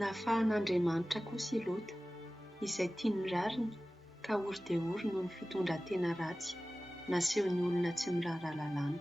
Nafahan'Andriamanitra kosa i Lota, izay tiany ny rariny ka ory dia ory noho ny fitondran-tena ratsy nasehon'ny olona tsy miraharaha lalàna.